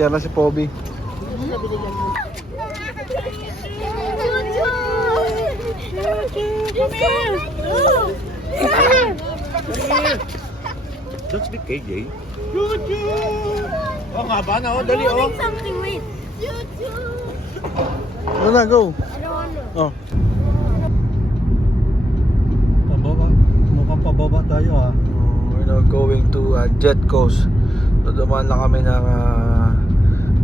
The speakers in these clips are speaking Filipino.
Yan na si Poby. Don't speak KJ. Oh nga ba na? Oh, dali oh. Something, wait. Ano na, go. Oh. Pababa. Mukhang pababa tayo ah. We're now going to Jet Coast. So dumaan lang kami ng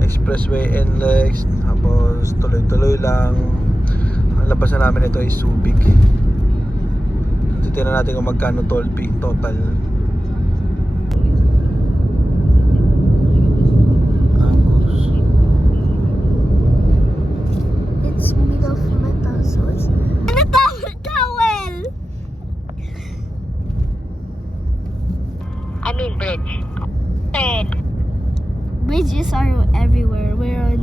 Expressway NLEX. Tapos tuloy-tuloy lang. Ang labas na namin ito ay Subic. Titignan natin kung magkano toll fee total. It's made of metal, so it's metal towel. I mean bridge. Bridges are everywhere. We're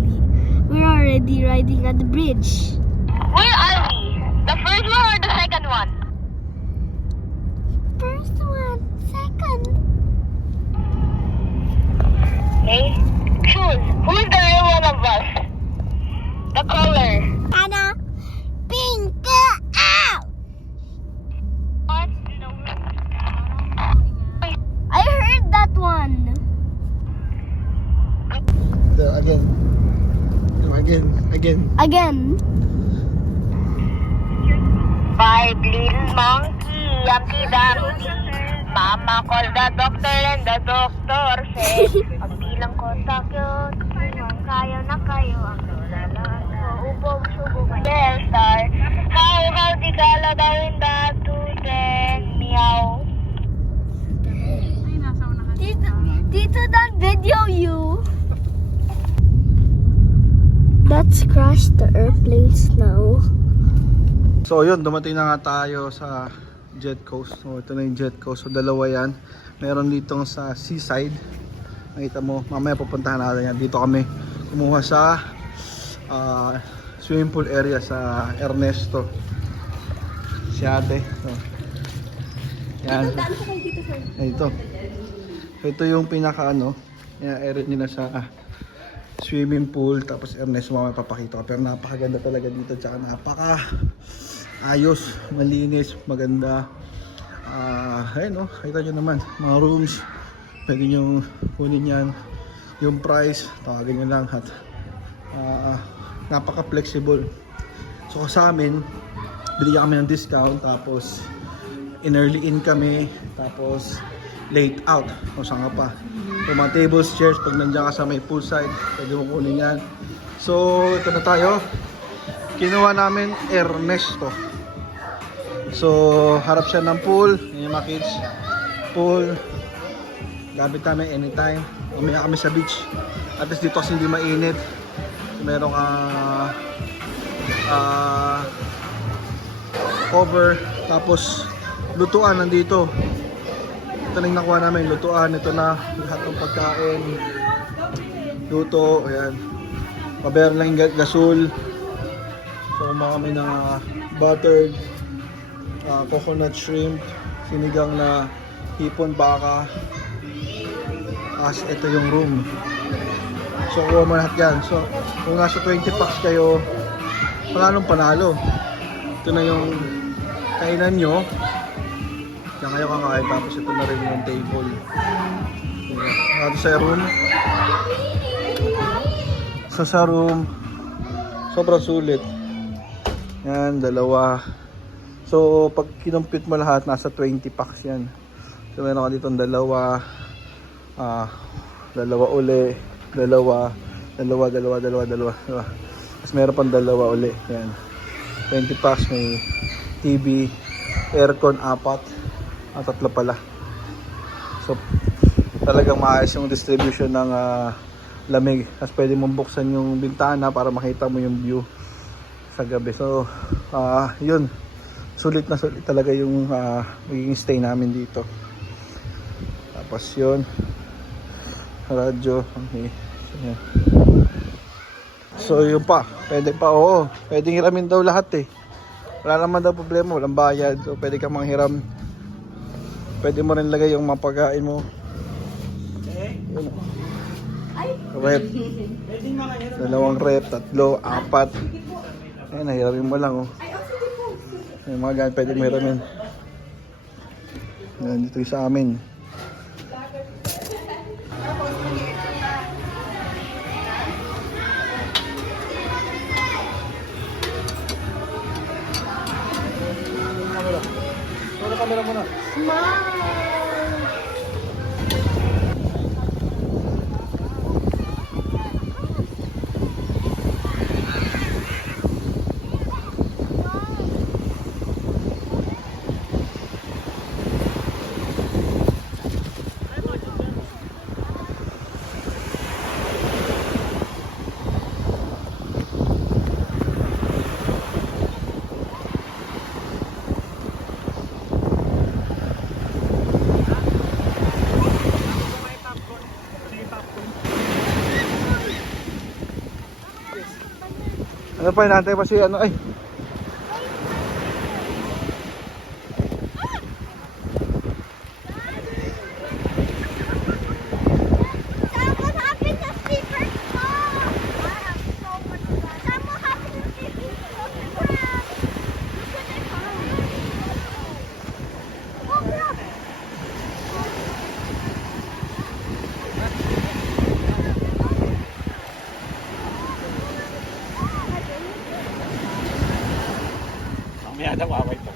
already riding on the bridge. Where are we? The first one or the second one? First one, second. Okay. Choose. Who's the real one of us? The color. Anna, pink. Ow! What? I heard that one. Again. Five little monkey, Humpty Dumpty. Mama called the doctor and the doctor said, pagbilang ko takyo, kung kayo na kayo, ang lalalaan ko, ubog-subog. Well, star, how di gala daw in the two-ten, meow. Dito that video you. Let's crash the airplanes now. So yun, dumating na nga tayo sa Jet Coast. So ito na yung Jet Coast. So dalawa yan. Meron ditong sa seaside. Nakita mo, mamaya pupuntahan natin yan. Dito kami kumuha sa swimming pool area sa Ernesto. Si ate. So, yan. Ito. So ito yung pinaka area nila sa swimming pool. Tapos Ernesto mamaya papakita ko. Pero napakaganda talaga dito. Tsaka napaka ayos, malinis, maganda. Ayun kita nyo naman, mga rooms, pwede nyo kunin yan. Yung price, tawagin nyo lang at napaka flexible. So sa amin, binigyan kami ng discount, tapos in early in kami, tapos late out, o saan ka pa. So mga tables, chairs, pag nandiyan ka sa may poolside, pwede mo kunin yan. So ito na tayo, kinuha namin Ernesto. So harap siya ng pool, yung mga kids pool, gamit namin anytime. Umaya kami sa beach, at least dito kasi hindi mainit. Meron cover, tapos lutuan nandito. Ito na yung nakuha namin, lutuan. Ito na lahat ng pagkain, luto, ayan. Pabayar lang yung gasol. So kumain kami ng buttered coconut shrimp, sinigang na hipon baka. As ito yung room. So kuha mo lahat yan. So kung nasa 20 packs kayo, panalo. Ito na yung kainan nyo. Diyan kayo kakain, tapos ito na rin yung table. Ito sa room. Sa room, sobrang sulit. Yan, dalawa. So pag kinumpit mo lahat, nasa 20 packs yan. So meron ka ditong dalawa, dalawa uli, dalawa. Tapos meron pang dalawa uli. Yan, 20 packs, may TV, aircon 4, tatlo pala. So talagang maayos yung distribution ng lamig. Tapos pwede mong buksan yung bintana para makita mo yung view sa gabi. So yun, sulit na sulit talaga yung magiging stay namin dito. Tapos yun, radyo, okay. So yun pa, pwede pa, pwedeng hiramin daw lahat wala naman daw problema, walang bayad. So pwede kang manghiram, pwede mo rin lagay yung mga pagkain mo. Yun. Rep. Dalawang rep, 3, 4. Ayun, nahiramin mo lang, oh. Yung mga gamit pwede mo hiramin. Yan, dito yung sa amin. Camera mo na. Ano pa inaantay pa si ano ay? Someone happened to see first car. Someone happened to see first car. Oh, crap. Mamaya daw away pa.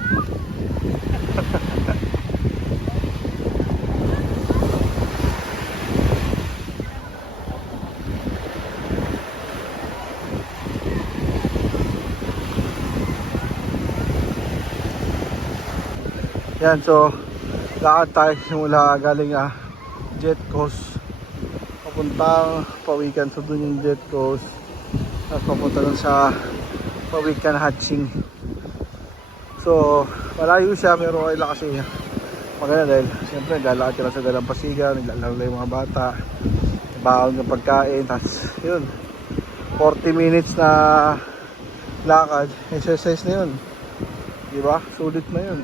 Yan, so lakad tayo simula galing Jet Coast papuntang Pawikan. So dun yung Jet Coast at papunta dun sa Pawikan Hatching. So malayo siya pero okay lang kasi maganda dahil siyempre lalakad ka lang sa Dalampasigan, naglalaro lang yung mga bata, baon ng pagkain, tapos yun 40 minutes na lakad, exercise na yun, diba? Sulit na yun,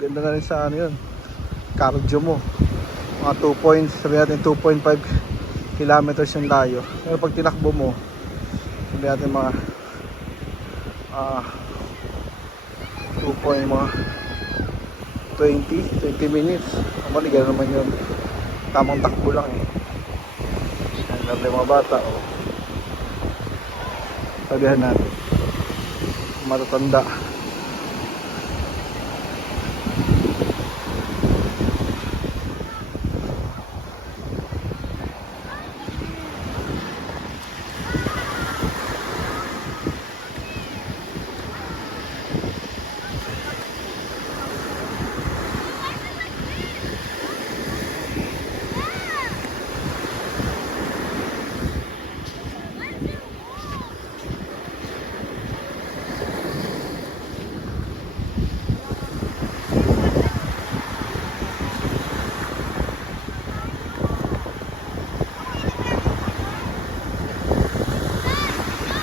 ganda na rin sa ano yun, cardio mo. Mga 2.5 kilometers yung layo, pero pag tinakbo mo sabi natin mga 20 minutes. Normally gano'n naman yun, tamang takbo lang eh. Ang ganda yung mga bata, oh. Sabihan natin matatanda.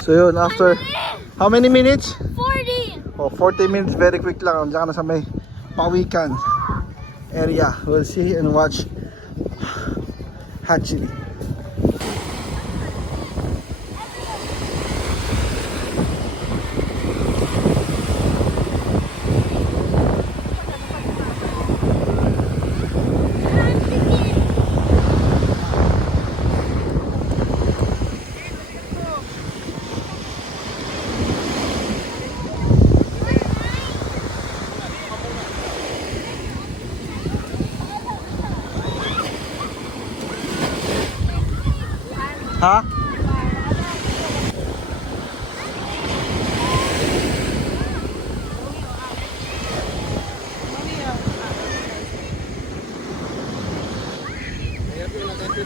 So yun, after how many minutes? 40. Oh, 40 minutes, very quick lang. Andiyan ka na sa may Pawikan area. We'll see and watch hatchery. Ha?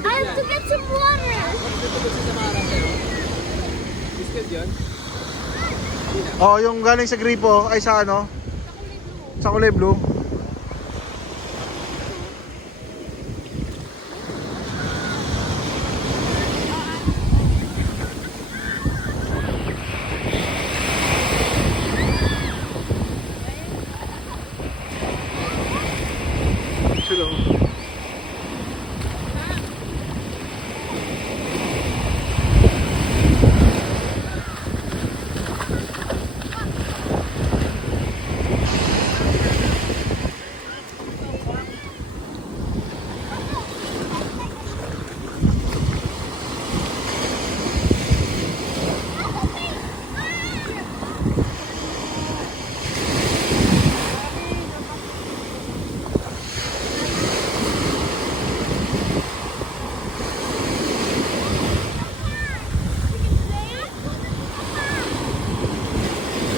I have to get some water. Oh, yung galing sa gripo ay sa ano? Sa kulay blue. Sila.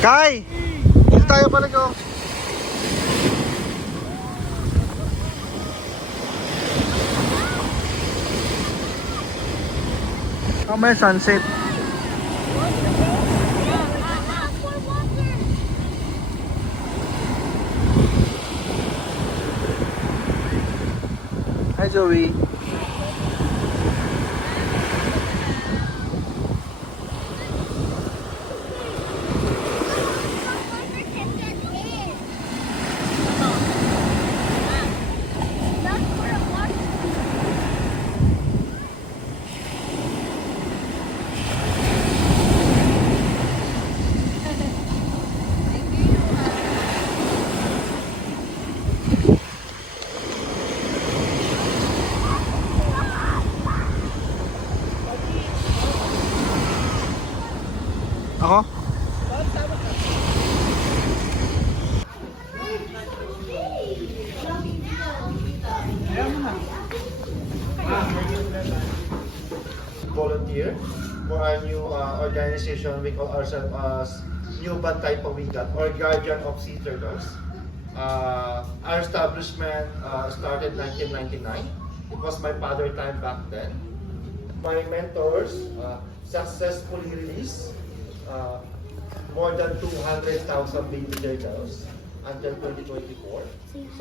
Kai! Dito tayo balik oh. May sunset. Hi Joey. Ako? Volunteer for our new organization. We call ourselves as New Bantay Pawikan or Guardian of Sea Turtles. Our establishment started 1999. It was my father time back then. My mentors successfully released more than 200,000 baby turtles until 2024.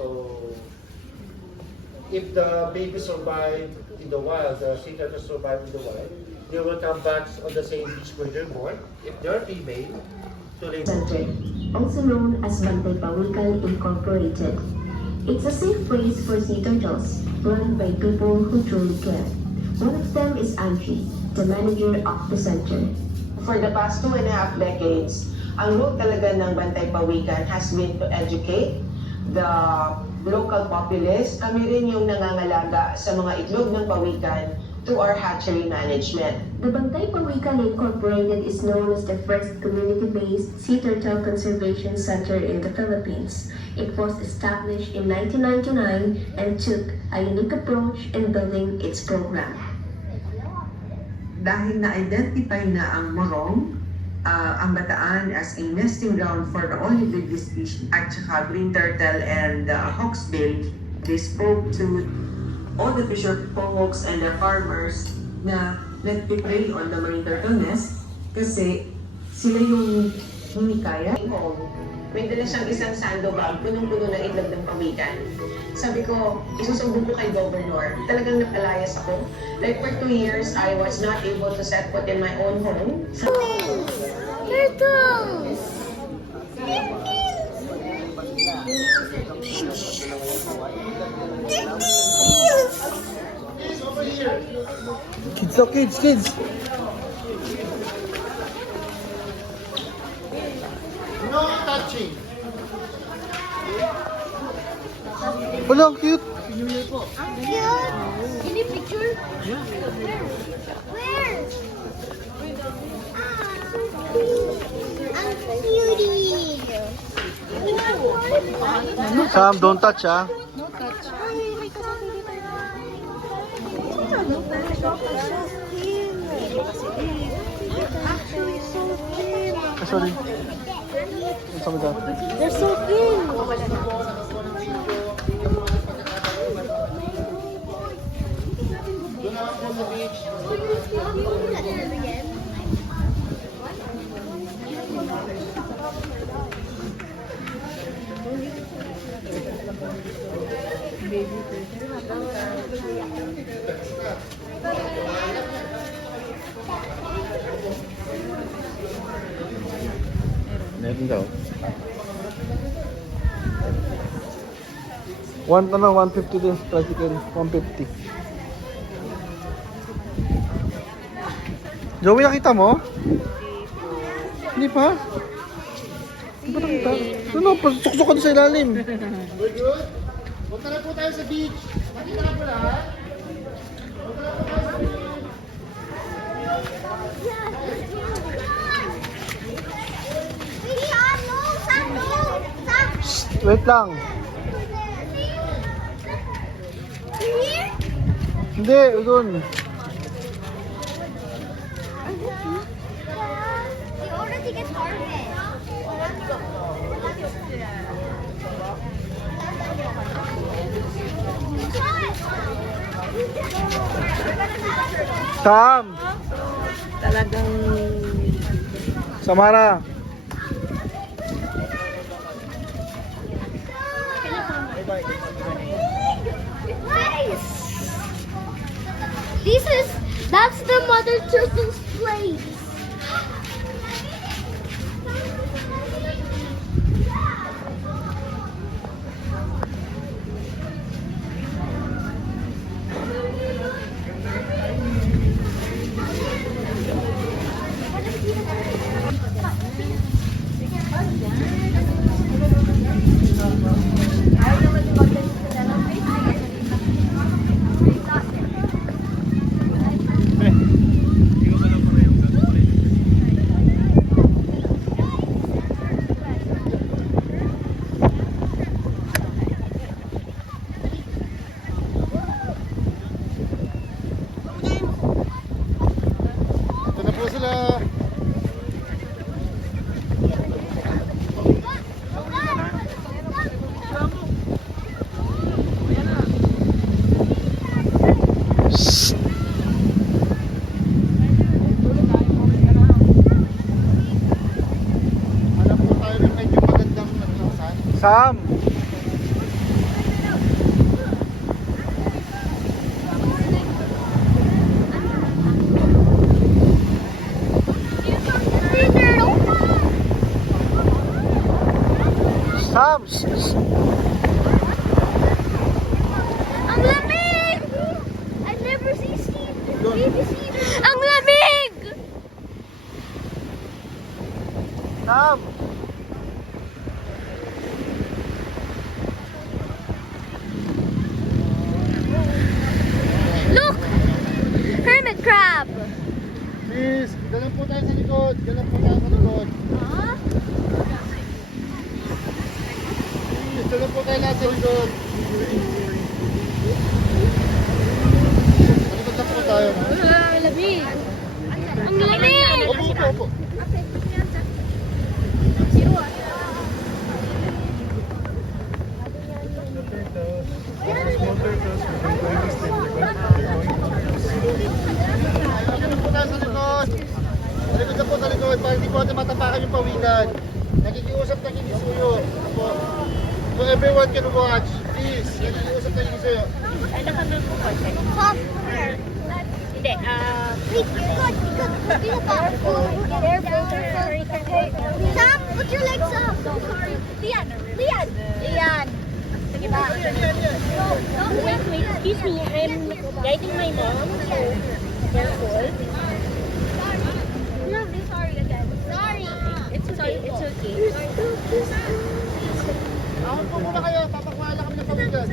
So, if the baby survive in the wild, the sea turtles survive in the wild, they will come back on the same beach where they're born. If they're female, to raise. Center, also known as Bantay Pawikan Incorporated. It's a safe place for sea turtles, run by people who truly care. One of them is Angie, the manager of the center. For the past 2.5 decades, ang role talaga ng Bantay Pawikan has been to educate the local populace. Kami rin yung nangangalaga sa mga itlog ng pawikan to our hatchery management. The Bantay Pawikan Incorporated is known as the first community-based sea turtle conservation center in the Philippines. It was established in 1999 and took a unique approach in building its program. Dahil na-identify na ang morong, ang Bataan as a nesting ground for the olive fish at saka green turtle and hawksbill, they spoke to all the fisher folks and the farmers na let me prey on the marine turtle nest kasi sila yung hunikaya. May dala siyang isang sandbag, punong-puno ng itlog ng pawikan. Sabi ko, isusumbong ko kay Governor. Talagang napalayas ako. Like for 2 years, I was not able to set foot in my own home. Turtles! Kids oh, kids! No touching. Wala, ang cute! Ang cute! Can you picture? Yeah. Where? Ang cutie! Sam, don't touch ah. Ah, sorry. Sama ka. They're so cute! Meron daw. 150 din, tricycle, 150. Joey, nakita mo? Hindi pa? Hindi pa nakita? Ano, pasuksok sa ilalim. We're good? Punta na po tayo sa beach. Nakita na po lahat? Wait lang. Hindi, doon. They already get harvest. Sam! Talagang Samara! That's the mother turtle's place. Ito na po sila. Hanap po tayo rin medyo magandang Sam! Sam! Ang lamig! I've never seen baby cedar. Ang lamig! Sam! Look! Hermit crab! Please, ganun po tayo sa likod. Ganun po tayo sa likod. Huh? Please, ganun po tayo nasa likod. Sa likod na po tayo. No? Ang lamig! Ang lamig! Opo, opo, opo. Ganun po tayo sa likod. Sa likod na po sa likod. Para hindi po natin matapakan yung pawikan. Nakikiusap na kinisuyo. Opo. So everyone can watch. Please, nakikiusap na kinisuyo. Ay, nakandun po po. Hindi, Wait, ikot! Dito pa! Sam, put your legs up! Lian! Lian! Lian! sige ba? Wait, excuse me. I'm guiding my mom, so careful. No, sorry again. Sorry! It's okay, it's okay. Ahon po muna kayo. Papakuha lang kami ng pawikan.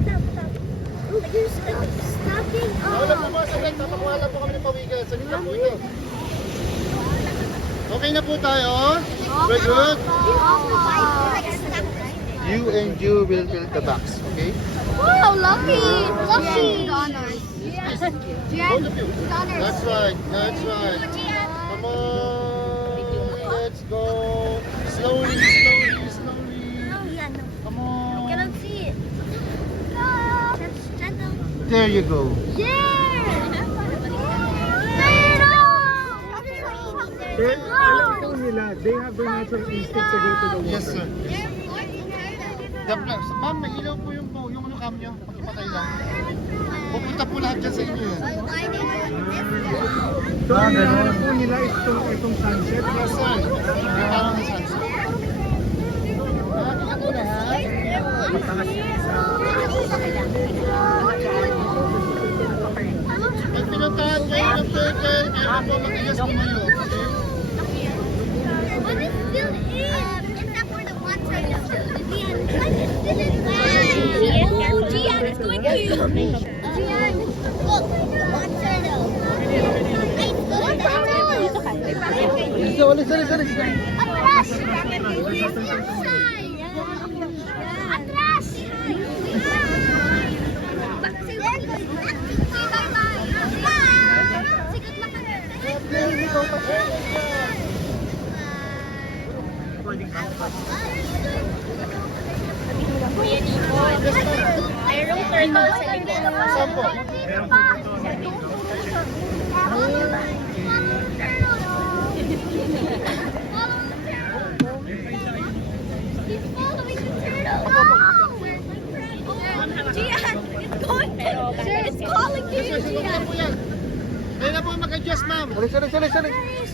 You're stopping Wala po mga saglit. Papakuha lang po kami ng pawikan. Saglit lang po ito. Okay na po tayo. Very good. You and you will fill the box. Okay? Wow, lucky! Lucky! Both of you. That's right. That's right. Come on. Let's go. Slowly, slowly, slowly. Come on. Cannot see it. Gentle. There you go. They have their natural instinct to go to the water. Yes, sir. Ma'am, may ilaw po yung ano cam nyo. Pakipatay lang. Pupunta po lahat dyan sa inyo yan. So, ang hinahanap po nila itong sunset. Yes, sir. Yung parang na sunset. Nakakita po lahat. Pag pinuntahan kayo ng turtle, kaya po matigas kumayo. Okay? What is still in? Except for the water. Gian is going to you. Gian, look, water though. Sorry. Atras! Atras! Kuya Nico, mayroong turtle sa likod. Saan po? It's calling you, Gian. Ayun na po mag-adjust, ma'am. Alis.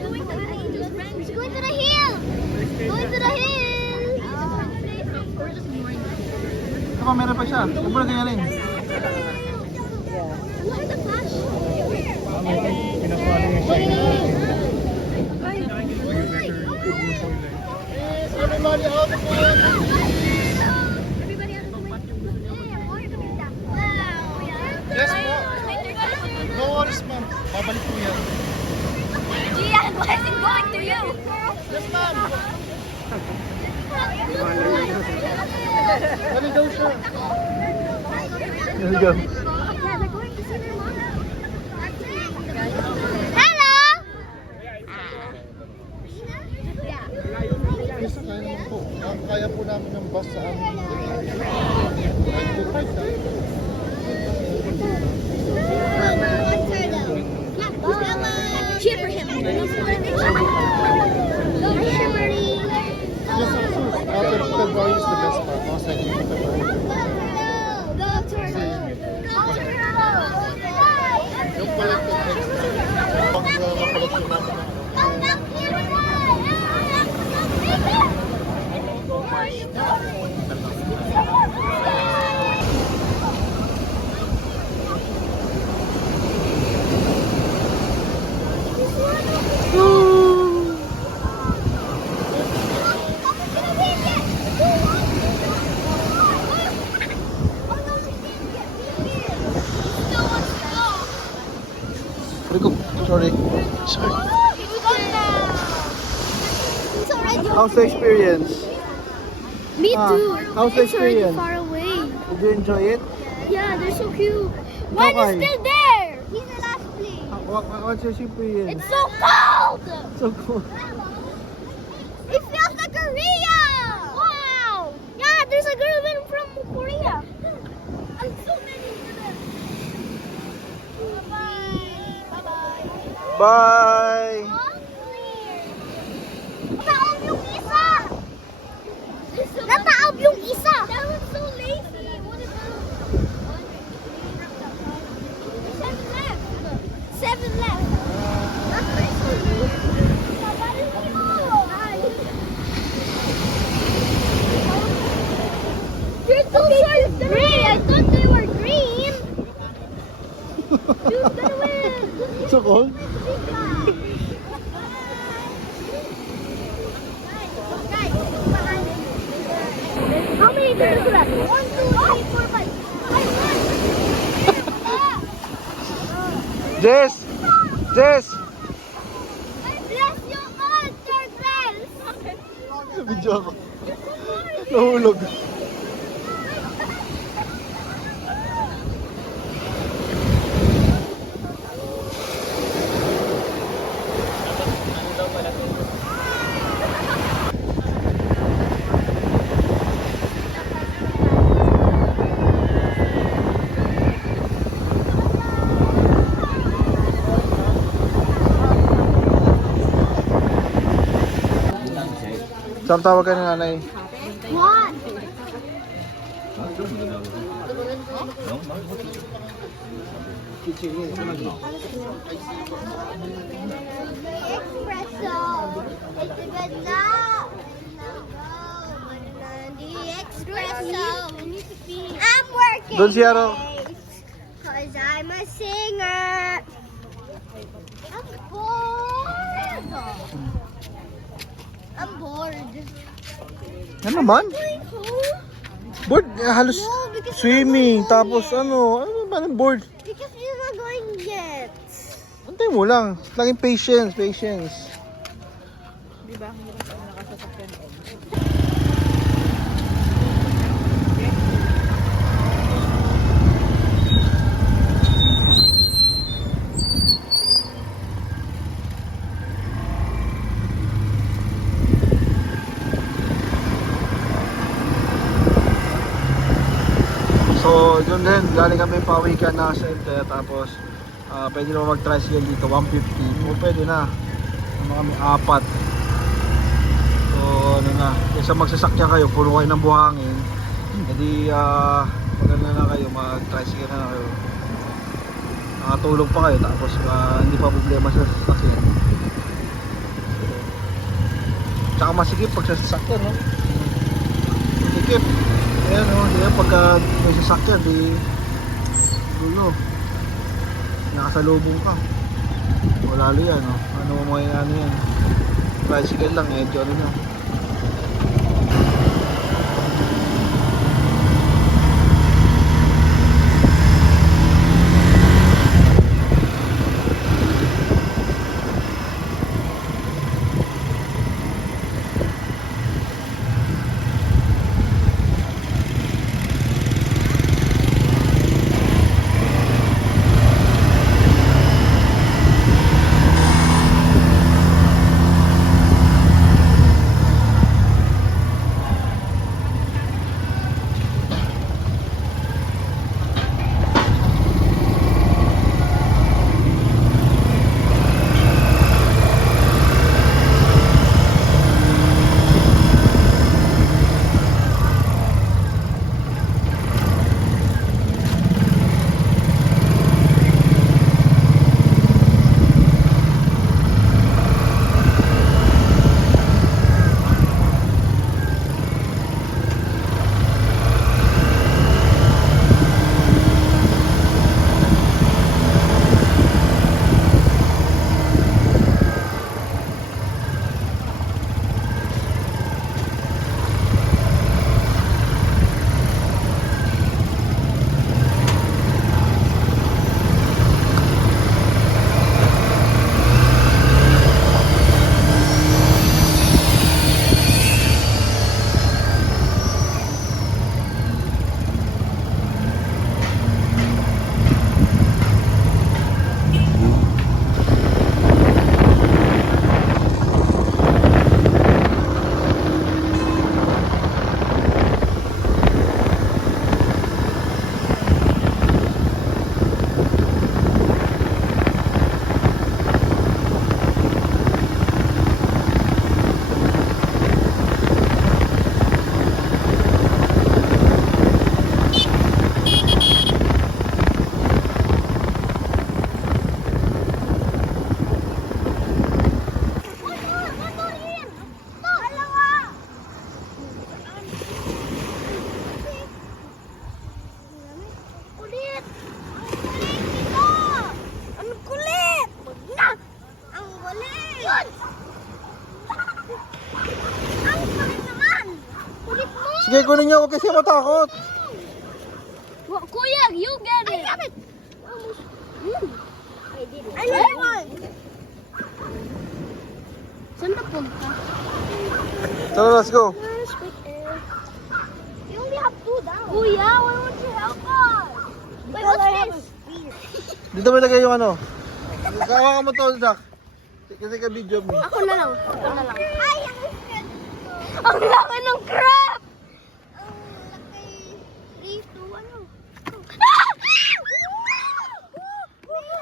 It's going to the hill. Going to the hill. Ako, meron pa siya. Huwag mo na ganyanin. Look at the flash. Everybody out of the Yes po. No worries, ma'am. Babalik po yan. Gian, why is it going to you? Yes, ma'am. Dali daw siya. There we go. Yeah, they're going to see their mom. Hello! Yes, kaya naman po. Kaya po namin yung bus sa amin. Cheer for him. Yes, of course. After February is the best part. Mga second of February. Yung collected next time. Pag na-collection namin. Sorry. How's the experience? Me too. How's the It's already experience? far away. Did you enjoy it? Yeah, they're so cute. One Okay. is still there. He's the last place. What's your experience? It's so cold. so cool. It feels like Korea. Wow. Yeah, there's a girl from Korea. And so many. Bye-bye. Bye. Nataob yung isa. Nataob yung isa. That was so lazy. What about? Seven left. You're so green. I thought they were green. You're gonna win. So cold? How many turtles left? 1, 2, 3, 4, 5. Jess! Jess! Bless you all, turtles! Video ako. Nahulog. Saan tawag ka ni nanay? What? Espresso. It's a good now. The espresso. I'm working. Doon si Aro. Cause I'm a singer. I'm bored. I'm bored. Ano naman? Going home? Board? Halos No, because swimming. I'm not Tapos going ano ba ng board? Because you're not going yet. Antay mo lang. Laging patience, patience. Doon din, galing kami pawikan na center, tapos pwede naman mag-tricycle dito, 150. O pwede na. Ano kami, 4. So ano na, kaysa magsasakyan kayo, puno kayo ng buhangin, edi maganda na kayo, mag-tricycle na kayo. Nakatulog pa kayo, tapos hindi pa problema sa sasakyan. Tsaka masikip pag sasakyan, no? Masikip. Ayan, no? Ayan, pagka may sasakyan, di dulo. Nakasalubong ka. Wala yan, no? Ano mo ano yan? Tricycle lang, medyo ano na. Sige, kunin niyo, huwag kasi matakot. Kuya, you get it. I got it. I did it. I need one. Saan na punta? Tara, let's go. You only have 2 down. Kuya, why won't you help us? Wait, what's this? Dito may lagay yung ano. Kawa ka mo to, Jack. Kasi ka video mo. Ako na lang. Ay, ang laki ng crab! Ang laki. 3, 2, 1.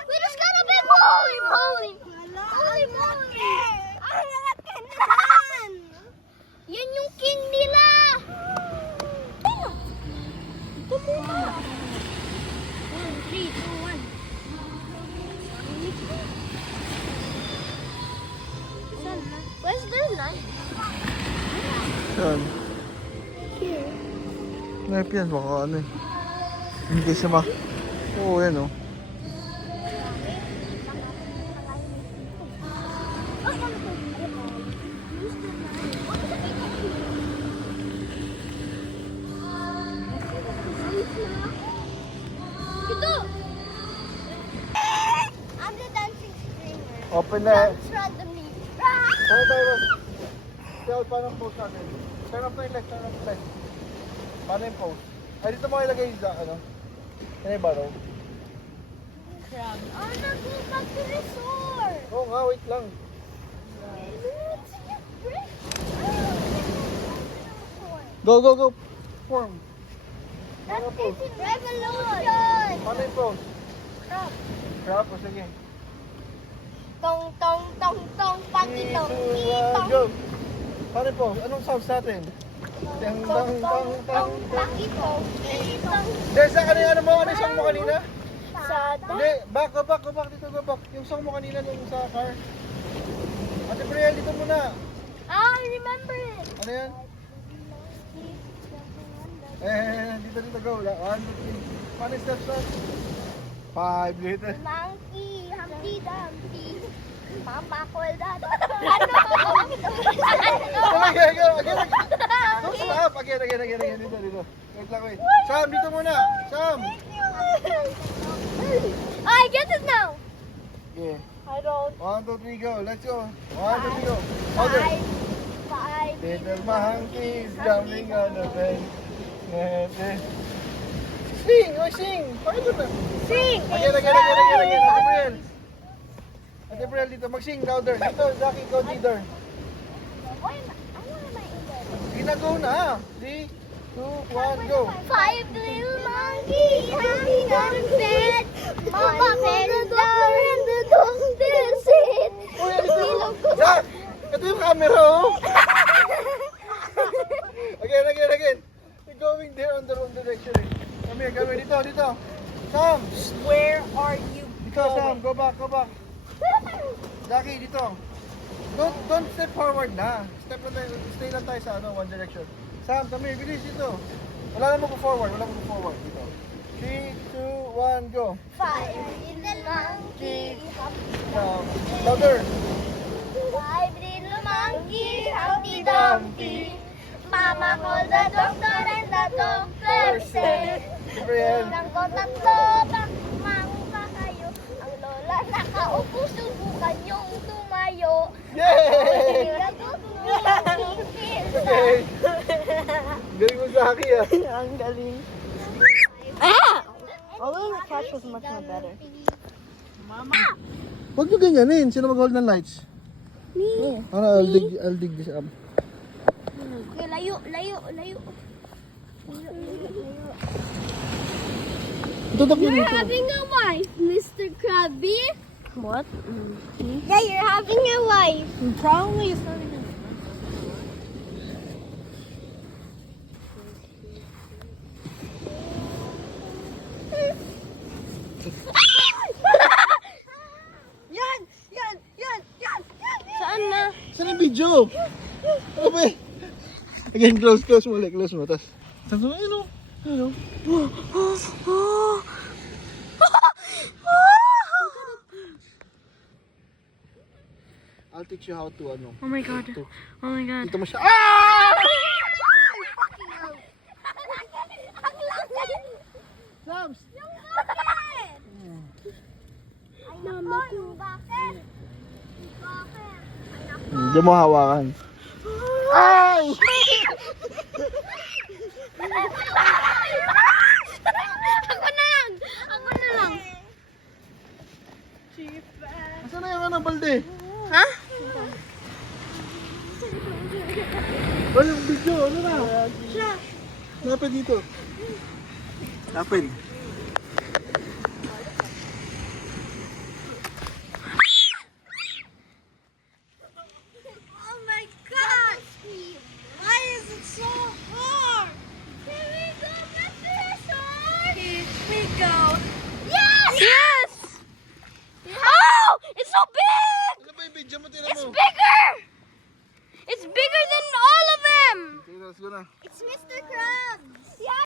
We just got a big holy moly! Holy moly! Ang laki naman! Yan yung king nila! Ano? Ito muna. 3, 2, 1. Where's their knife? Yan. Here. Knife yan, baka ano eh. Hindi siya ma... Oo, yan oh. Ito! I'm the dancing stringer. Open na eh. Don't try the meat. Paano tayo? Kaya paano ang post natin? Turn off na yung left, turn off yung left. Paano yung post? Ay, dito mo ilagay yung ano? Yan yung baro. Crab. Oh, no, go back to the shore. Oo nga, wait lang. Let's get rich. Go, go, go. Form. Paano po? Revolution! Paano yung pose? Crab. O sige. Tong, tong, tong, tong, pakitong, 3, 2, 1, kitong. go! Paano po? Anong sounds natin? Tang, tang, tang, tang, tang. Pakitong, kitong. Dahil sa kanina, ano yung song mo kanina? Sa Hindi, go back dito, go back. Yung song mo kanina nung sa car. Ate Brielle, dito muna. I remember it. Ano yan? Dito, go. 1, 2, 3. Paano yung steps na? 5 later. Monkey, Humpty Dumpty. Mama called that. Go, again. Don't stop. Again. Dito. Wait lang, wait. Sam, dito muna. Sam. I get it now. Yeah. I don't. 1, 2, 3, go. Let's go. 1, 2, 3, go. Hold it. Five. Little monkeys jumping on the bed. Sing! Pakita na. Sing. Again. Ate Brielle, dito. Mag-sing louder. Dito, Jackie, go leader. Why am I want my English. Sige na, go na. 3, 2, 1, go. Five little monkeys hanging on a bed. Mama called the doctor and the doctor said, Uy, Jack! Ito yung camera, oh. Again. You're going there on the wrong direction, eh. Come here. Dito. Sam! where are you Dito, Sam. Go back. Jackie, dito. Don't step forward na. Stay lang tayo sa one direction. Sam, come here. Bilis dito. Wala na mag-forward. Dito. 3, 2, 1, go. Five little monkeys. Now, louder. Five little monkeys, Humpty Dumpty. Mama called the doctor and the doctor said, Brielle. Bilang ko tatlo, bakmang pa kayo. Ang lola nakaupo, subukan yung tumayo. Yay! Okay. Okay. Galing mo sa akin, ah. Ang galing. Although the catch was much more better. Huwag nyo ganyanin. Sino mag-hold ng lights? Me. Ano, I'll dig this up. Okay, layo. Tutok nyo You're dito. having a wife, Mr. Krabby. What? Yeah, you're having a wife. Probably starting a Saan na? Saan yung video? Ano ba eh? Again, close mo. Tapos, ayun o. I'll teach you how to Oh my god. Oh my god. Dito mo siya. Ah! Sams! Yung bakit? Ay nako, yung bakit? Hindi mo hawakan. Ay! Ako na lang! Asan na yung balde? Ha? Wala yung video, ano na? Lapid dito. Lapid. Oh my god! Why is it so hard? Here we go, Professor! Here we go. Yes! Oh! It's so big! Ano ba yung video mo? Tira It's mo. bigger! It's bigger than all of them! Okay, let's go na. It's Mr. Krabs. Yeah,